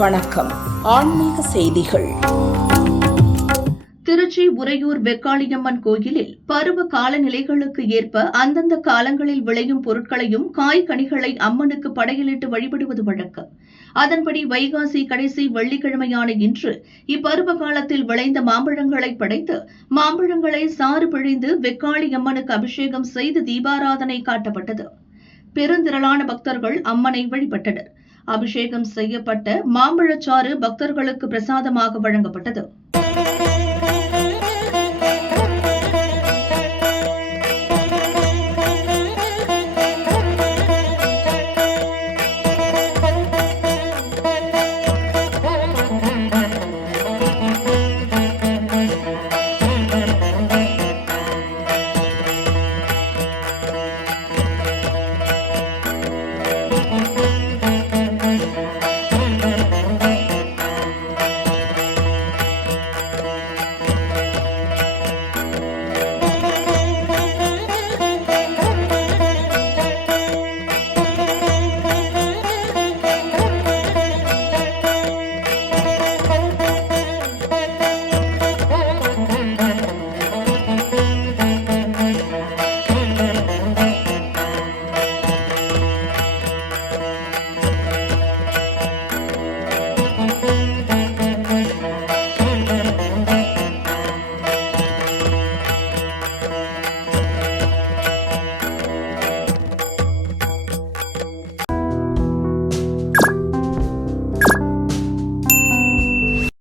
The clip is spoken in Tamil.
வணக்கம். ஆன்மீக செய்திகள். திருச்சி உறையூர் வெக்காளியம்மன் கோயிலில் பருவ காலநிலைகளுக்கு ஏற்ப அந்தந்த காலங்களில் விளையும் பொருட்களையும் காய்கனிகளை அம்மனுக்கு படையலிட்டு வழிபடுவது வழக்கம். அதன்படி வைகாசி கடைசி வெள்ளிக்கிழமையான இன்று இப்பருவ காலத்தில் விளைந்த மாம்பழங்களை படைத்து மாம்பழங்களை சாறு பிழிந்து வெக்காளியம்மனுக்கு அபிஷேகம் செய்து தீபாராதனை காட்டப்பட்டது. பெருந்திரளான பக்தர்கள் அம்மனை வழிபட்டனர். அபிஷேகம் செய்யப்பட்ட மாம்பழச்சாறு பக்தர்களுக்கு பிரசாதமாக வழங்கப்பட்டது.